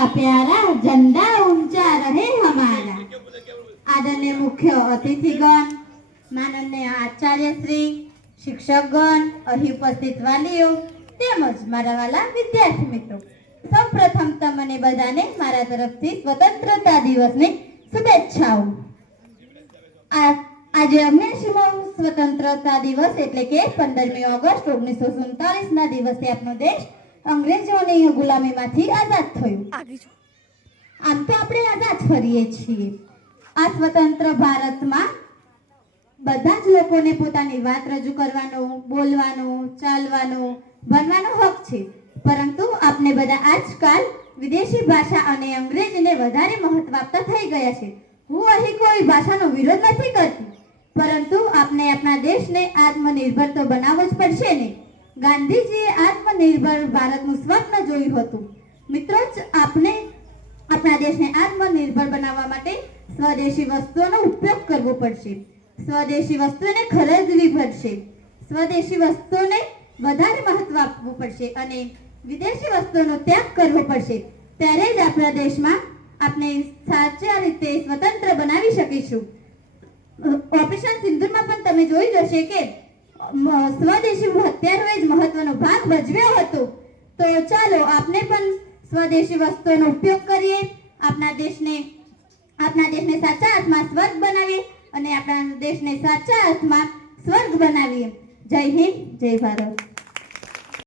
का प्यारा झंडा ऊंचा रहे हमारा। आदरणीय मुख्य अतिथिगण, माननीय आचार्य श्री, शिक्षकगण, અહીં ઉપસ્થિત વાલીઓ તેમજ મારા વાલા વિદ્યાર્થી મિત્રો, સૌપ્રથમ તમને બધાને મારા તરફથી સ્વતંત્રતા દિવસની શુભેચ્છાઓ। આજે 19મો સ્વતંત્રતા દિવસ એટલે કે 15મી ઓગસ્ટ 1947 ના દિવસે આપણો દેશ અંગ્રેજોની ગુલામીમાંથી આઝાદ થયો। આમ તો આપણે આઝાદ ફરીએ છીએ। આ સ્વતંત્ર ભારતમાં બધા જ લોકોને પોતાની વાત રજૂ કરવાનો, બોલવાનો, ચાલવાનો, ભણવાનો હક છે, પરંતુ આપણે બધા આજકાલ વિદેશી ભાષા અને અંગ્રેજીને વધારે મહત્વ આપતા થઈ ગયા છે। હું અહીં કોઈ ભાષાનો વિરોધ નથી કરતી, પરંતુ આપણે આપણા દેશને આત્મનિર્ભર તો બનાવવો જ પડશે ને। ગાંધીજીએ આત્મનિર્ભર ભારતનું સ્વપ્ન જોયું હતું। મિત્રો, આપણે આપણા દેશને આત્મનિર્ભર બનાવવા માટે સ્વદેશી વસ્તુઓનો ઉપયોગ કરવો પડશે, સ્વદેશી વસ્તુઓને ખરીદવી પડશે, સ્વદેશી વસ્તુઓને વધારે મહત્વ આપવું પડશે અને વિદેશી વસ્તુઓનો ત્યાગ કરવો પડશે। ત્યારે જ આપણા દેશમાં આપણે સાચા રીતે સ્વતંત્ર બનાવી શકીશું। ઓપરેશન સિંદૂરમાં પણ તમે જોઈ જશે કે સ્વદેશી હથિયારોએ જ મહત્વનો ભાગ ભજવ્યો હતો। તો ચાલો આપણે પણ સ્વદેશી વસ્તુઓનો ઉપયોગ કરીએ, આપણા દેશને સાચા અર્થમાં સ્વર્ગ બનાવીએ અને આપણા દેશને સાચા અર્થમાં સ્વર્ગ બનાવીએ। જય હિન્દ, જય ભારત।